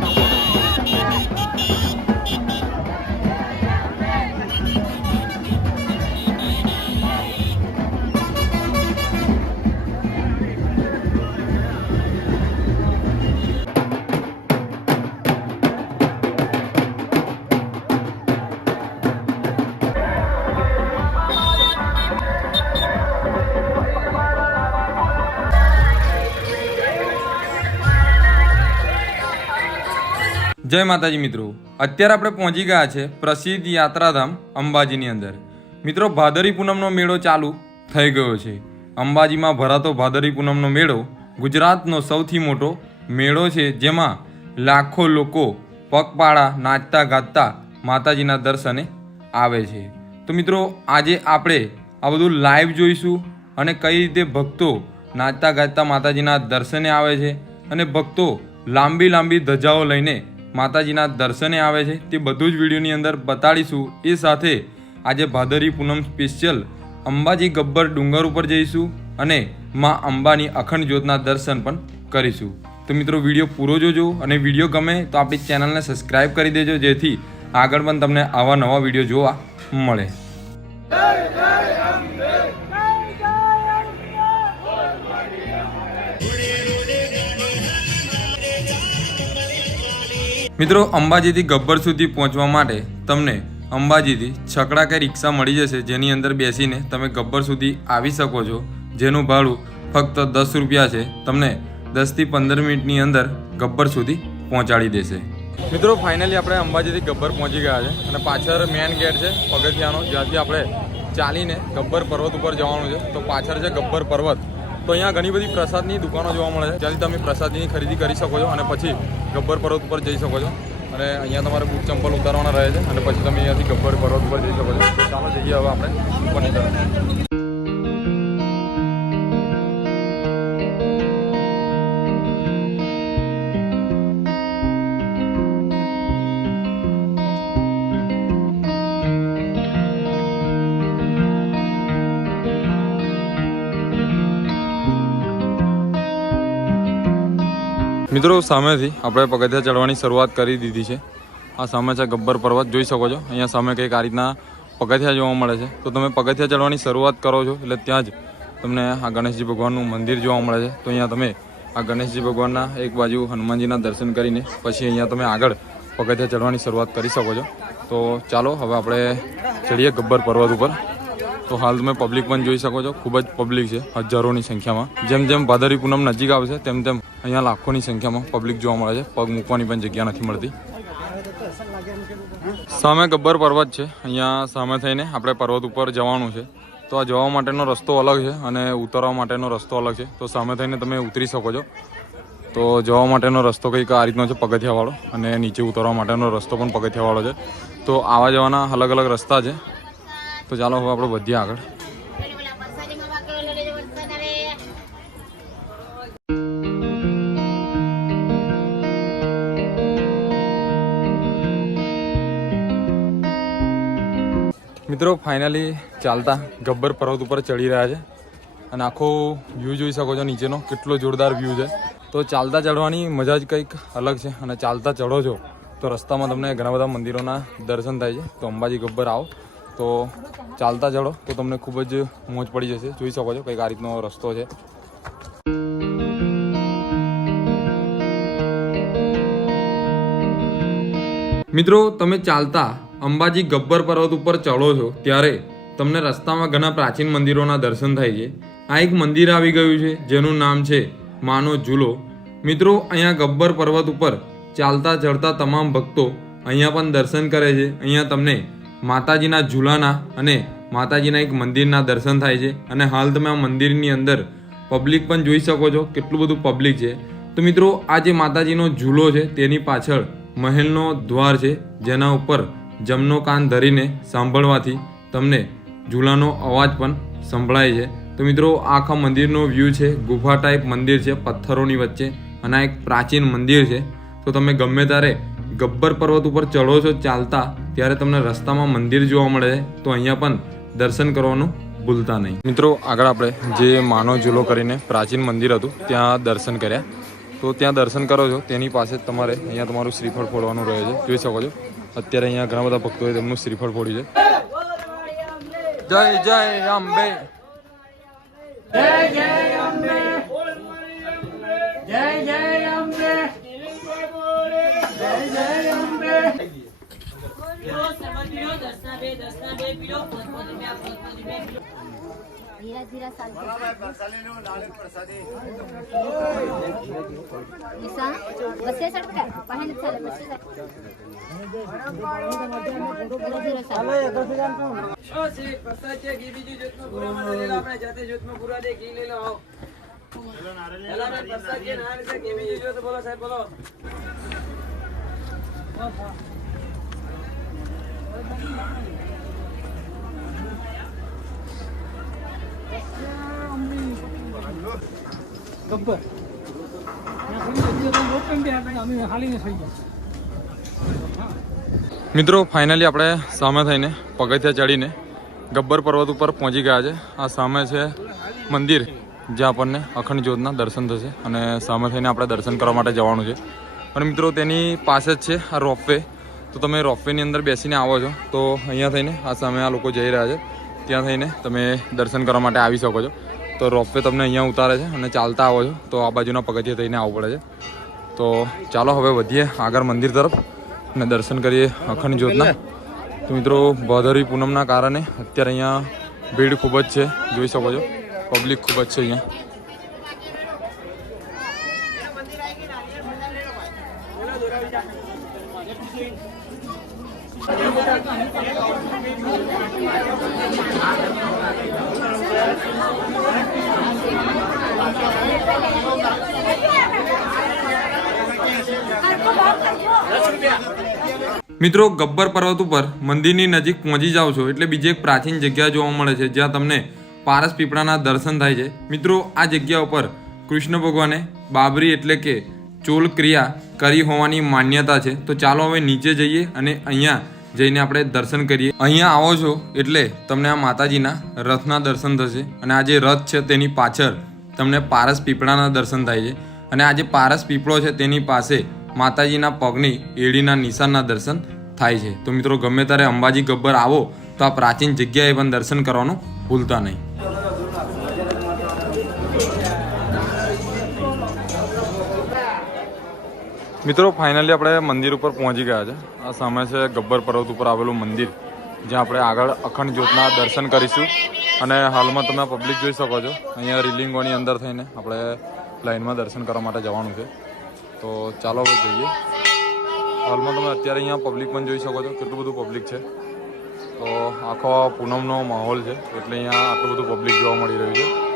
Yeah. જય માતાજી મિત્રો. અત્યારે આપણે પહોંચી ગયા છે પ્રસિદ્ધ યાત્રાધામ અંબાજીની અંદર. મિત્રો, ભાદરી પૂનમનો મેળો ચાલુ થઈ ગયો છે. અંબાજીમાં ભરાતો ભાદરી પૂનમનો મેળો ગુજરાતનો સૌથી મોટો મેળો છે, જેમાં લાખો લોકો પગપાળા નાચતા ગાતા માતાજીના દર્શને આવે છે. તો મિત્રો, આજે આપણે આ બધું લાઈવ જોઈશું અને કઈ રીતે ભક્તો નાચતા ગાતા માતાજીના દર્શને આવે છે અને ભક્તો લાંબી લાંબી ધજાઓ લઈને માતાજીના દર્શને આવે છે તે બધું જ વિડીયોની અંદર બતાડીશું. એ સાથે આજે ભાદરી પૂનમ સ્પેશિયલ અંબાજી ગબ્બર ડુંગર ઉપર જઈશું અને માં અંબાની અખંડ જ્યોતના દર્શન પણ કરીશું. તો મિત્રો, વીડિયો પૂરો જોજો અને વીડિયો ગમે તો આપણી ચેનલને સબસ્ક્રાઈબ કરી દેજો, જેથી આગળ પણ તમને આવા નવા વીડિયો જોવા મળે. મિત્રો, અંબાજીથી ગબ્બર સુધી પહોંચવા માટે તમને અંબાજીથી છકડા કે રિક્ષા મળી જશે, જેની અંદર બેસીને તમે ગબ્બર સુધી આવી શકો છો. જેનું ભાડું ફક્ત દસ રૂપિયા છે. તમને દસથી પંદર મિનિટની અંદર ગબ્બર સુધી પહોંચાડી દેશે. મિત્રો, ફાઇનલી આપણે અંબાજીથી ગબ્બર પહોંચી ગયા છે અને પાછળ મેન ગેટ છે, પગથિયાનો, જ્યાંથી આપણે ચાલીને ગબ્બર પર્વત ઉપર જવાનું છે. તો પાછળ છે ગબ્બર પર્વત. તો અહીંયા ઘણી બધી પ્રસાદની દુકાનો જોવા મળે છે. જ્યાંથી તમે પ્રસાદની ખરીદી કરી શકો છો અને પછી ગબ્બર પર્વત ઉપર જઈ શકો છો. અને અહીંયા તમારે બૂટ ચંપલ ઉતારવાના રહે છે. અને પછી તમે અહીંયાથી ગબ્બર પર્વત ઉપર જઈ શકો છો. ચાલો જઈએ હવે આપણે ઉપરની તરફ. મિત્રો, સામેથી આપણે પગથિયા ચડવાની શરૂઆત કરી દીધી છે. આ સામે છે ગબ્બર પર્વત. જોઈ શકો છો. અહીંયા સામે કંઈક આ રીતના પગથિયા જોવા મળે છે. તો તમે પગથિયા ચડવાની શરૂઆત કરો છો, એટલે ત્યાં જ તમને આ ગણેશજી ભગવાનનું મંદિર જોવા મળે છે. તો અહીંયા તમે આ ગણેશજી ભગવાનના એક બાજુ હનુમાનજીના દર્શન કરીને પછી અહીંયા તમે આગળ પગથિયા ચડવાની શરૂઆત કરી શકો છો. તો ચાલો, હવે આપણે ચડીએ ગબ્બર પર્વત ઉપર. તો હાલ તમે પબ્લિક પણ જોઈ શકો છો. ખૂબ જ પબ્લિક છે, હજારોની સંખ્યામાં. જેમ જેમ ભાદરી પૂનમ નજીક આવશે, તેમ તેમ અહીંયા લાખોની સંખ્યામાં પબ્લિક જોવા મળે છે. પગ મૂકવાની પણ જગ્યા નથી મળતી. સામે ગબ્બર પર્વત છે. અહીંયા સામે થઈને આપણે પર્વત ઉપર જવાનું છે. તો આ જવા માટેનો રસ્તો અલગ છે અને ઉતરવા માટેનો રસ્તો અલગ છે. તો સામે થઈને તમે ઉતરી શકો છો. તો જવા માટેનો રસ્તો કંઈક આ રીતનો છે, પગથિયાવાળો. અને નીચે ઉતરવા માટેનો રસ્તો પણ પગથિયાવાળો છે. તો આવા જવાના અલગ અલગ રસ્તા છે. તો ચાલો હવે આપણે વધીએ આગળ. મિત્રો ફાઇનલી ચાલતા ગબ્બર પર્વત ઉપર ચડી રહ્યા છે અને આખો વ્યૂ જોઈ શકો છો નીચેનો, કેટલો જોરદાર વ્યૂ છે. તો ચાલતા ચડવાની મજા જ કંઈક અલગ છે અને ચાલતા ચડો છો તો રસ્તામાં તમને ઘણા બધા મંદિરોના દર્શન થાય છે. તો અંબાજી ગબ્બર આવો. તો ચાલતા ચડો તો તમને ખૂબ જ મોજ પડી જશે. જોઈ શકો છો કંઈક આ રીતનો રસ્તો છે. મિત્રો, તમે ચાલતા અંબાજી ગબ્બર પર્વત ઉપર ચડો છો, ત્યારે તમને રસ્તામાં ઘણા પ્રાચીન મંદિરોના દર્શન થાય છે. આ એક મંદિર આવી ગયું છે, જેનું નામ છે માનો ઝૂલો. મિત્રો, અહીંયા ગબ્બર પર્વત ઉપર ચાલતા ચડતા તમામ ભક્તો અહીંયા પણ દર્શન કરે છે. અહીંયા તમને માતાજીના ઝૂલાના અને માતાજીના એક મંદિરના દર્શન થાય છે. અને હાલ તમે આ મંદિરની અંદર પબ્લિક પણ જોઈ શકો છો, કેટલું બધું પબ્લિક છે. તો મિત્રો, આ જે માતાજીનો ઝૂલો છે, તેની પાછળ મહેલનો દ્વાર છે, જેના ઉપર જમનો કાન ધરીને સાંભળવાથી તમને ઝૂલાનો અવાજ પણ સંભળાય છે. તો મિત્રો, આખા મંદિરનો વ્યૂ છે. ગુફા ટાઈપ મંદિર છે, પથ્થરોની વચ્ચે અને આ એક પ્રાચીન મંદિર છે. તો તમે ગમે ત્યારે ગબ્બર પર્વત ઉપર ચડો છો, ચાલતા, ત્યારે તમને રસ્તામાં મંદિર જોવા મળે છે. તો અહીંયા પણ દર્શન કરવાનું ભૂલતા નહીં. મિત્રો, આગળ આપણે જે માનવ ઝૂલો કરીને પ્રાચીન મંદિર હતું, ત્યાં દર્શન કર્યા. તો ત્યાં દર્શન કરો છો, તેની પાસે તમારે અહીંયા તમારું શ્રીફળ ફોડવાનું રહે છે. જોઈ શકો છો. અત્યારે અહીંયા ઘણા બધા ભક્તોએ તેમનું શ્રીફળ ફોડ્યું છે જય જય અંબે પીળો સરબત પીળો દસના બે દસના બે પીળો પોતપોતે બે પોતપોતે બે પીળો ધીરા ધીરા ચાલતો બસે ચડ બેટા પહેન ચાલે બસે ધીરે ગબ્બર. મિત્રો ફાઇનલી આપણે સામે થઈને પગથિયા ચડીને ગબ્બર પર્વત ઉપર પહોંચી ગયા છે. આ સામે છે મંદિર, જ્યાં આપણને અખંડ જ્યોતના દર્શન થશે અને સામે થઈને આપણે દર્શન કરવા માટે જવાનું છે. અને મિત્રો, તેની પાસે જ છે આ રોપવે. તો તમે રોપવેની અંદર બેસીને આવો છો. તો અહીંયા થઈને આ સામે આ લોકો જઈ રહ્યા છે. ત્યાં થઈને તમે દર્શન કરવા માટે આવી શકો છો. તો રોપવે તમને અહીંયા ઉતારે છે અને ચાલતા આવો છો. તો આ બાજુના પગથિયે થઈને આવવું પડે છે. તો ચાલો હવે વધીએ આગળ મંદિર તરફ અને દર્શન કરીએ અખંડ જ્યોતના. તો મિત્રો ભાદરવી પૂનમના કારણે અત્યારે અહીંયા ભીડ ખૂબ જ છે. જોઈ શકો છો, પબ્લિક ખૂબ જ છે અહીંયા. મિત્રો, ગબ્બર પર્વત ઉપર મંદિરની નજીક પહોંચી જાઓ છો એટલે બીજી એક પ્રાચીન જગ્યા જોવા મળે છે, જ્યાં તમને પારસ પીપળાના દર્શન થાય છે. મિત્રો, આ જગ્યા ઉપર કૃષ્ણ ભગવાને બાબરી એટલે કે ચોલ ક્રિયા કરી હોવાની માન્યતા છે. તો ચાલો હવે નીચે જઈએ અને અહીંયા જઈને આપણે દર્શન કરીએ. અહીંયા આવો છો એટલે તમને આ માતાજીના રથના દર્શન થશે અને આ જે રથ છે તેની પાછળ તમને પારસ પીપળાના દર્શન થાય છે. અને આ જે પારસ પીપળો છે તેની પાસે માતાજીના પગની એડીના નિશાનના દર્શન થાય છે. તો મિત્રો ગમે ત્યારે અંબાજી ગબ્બર આવો તો આ પ્રાચીન જગ્યાએ પણ દર્શન કરવાનું ભૂલતા નહીં. મિત્રો ફાઇનલી આપણે મંદિર ઉપર પહોંચી ગયા છે. આ સામે છે ગબ્બર પર્વત ઉપર આવેલું મંદિર, જ્યાં આપણે આગળ અખંડ જ્યોતના દર્શન કરીશું. અને હાલમાં તમે પબ્લિક જોઈ શકો છો, અહીંયા રિલિંગોની અંદર થઈને આપણે લાઇનમાં દર્શન કરવા માટે જવાનું છે. તો ચાલો હવે જઈએ. હાલમાં તમે અત્યારે અહીંયા પબ્લિક પણ જોઈ શકો છો, કેટલું બધું પબ્લિક છે. તો આખો પૂનમનો માહોલ છે, એટલે અહીંયા આટલું બધું પબ્લિક જોવા મળી રહ્યું છે.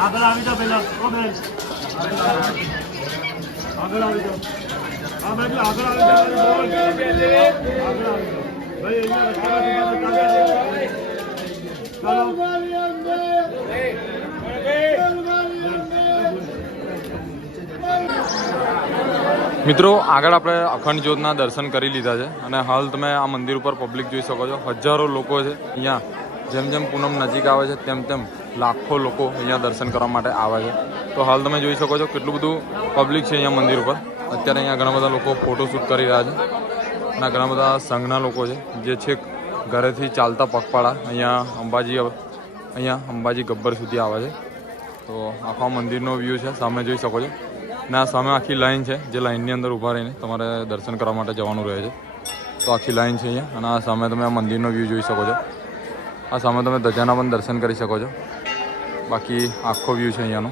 આગળ આવી જાઓ પેલા ઓ બેન આગળ આવી જાઓ હા બેન આગળ આવી જાઓ આગળ આવી જાઓ ભાઈ અહીંયા રસ્તામાંથી પાછા ચાલો મિત્રો, આગળ આપણે અખંડ જ્યોતના દર્શન કરી લીધા છે અને હાલ તમે આ મંદિર ઉપર પબ્લિક જોઈ શકો છો. હજારો લોકો છે. અહીંયા જેમ જેમ પૂનમ નજીક આવે છે, તેમ તેમ લાખો લોકો અહીંયા દર્શન કરવા માટે આવે છે. તો હાલ તમે જોઈ શકો છો કેટલું બધું પબ્લિક છે અહીંયા મંદિર ઉપર. અત્યારે અહીંયા ઘણા બધા લોકો ફોટોશૂટ કરી રહ્યા છે. અને ઘણા બધા સંઘના લોકો છે, જે છેક ઘરેથી ચાલતા પગપાળા અહીંયા અંબાજી અહીંયા અંબાજી ગબ્બર સુધી આવે છે. તો આખા મંદિરનો વ્યૂ છે, સામે જોઈ શકો છો. ને આ સામે આખી લાઈન છે, જે લાઈનની અંદર ઊભા રહીને તમારે દર્શન કરવા માટે જવાનું રહે છે. તો આખી લાઈન છે અહીંયા, અને આ સામે તમે આ મંદિરનો વ્યૂ જોઈ શકો છો. આ સામે તમે ધજાના પણ દર્શન કરી શકો છો. બાકી આખો વ્યૂ છે અહીંયાનો.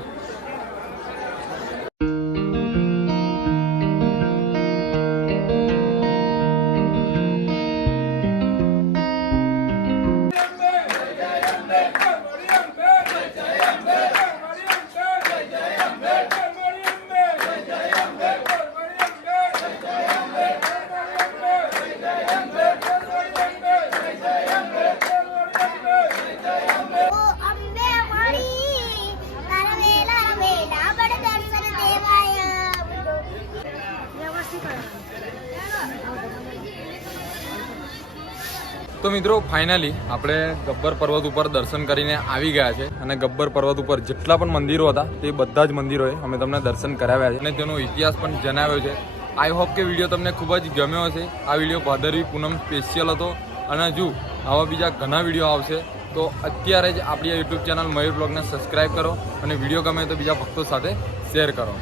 તો મિત્રો ફાઇનલી આપણે ગબ્બર પર્વત ઉપર દર્શન કરીને આવી ગયા છે. અને ગબ્બર પર્વત ઉપર જેટલા પણ મંદિરો હતા, તે બધા જ મંદિરોએ અમે તમને દર્શન કરાવ્યા છે. અને તેનો ઇતિહાસ પણ જણાવ્યો છે. આઈ હોપ કે વીડિયો તમને ખૂબ જ ગમ્યો હશે. આ વીડિયો ભાદરવી પૂનમ સ્પેશિયલ હતો. અને હજુ આવા બીજા ઘણા વીડિયો આવશે, તો અત્યારે જ આપણી યુટ્યુબ ચેનલ મયુર બ્લોગને સબસ્ક્રાઇબ કરો. અને વીડિયો ગમે તો બીજા ભક્તો સાથે શેર કરો.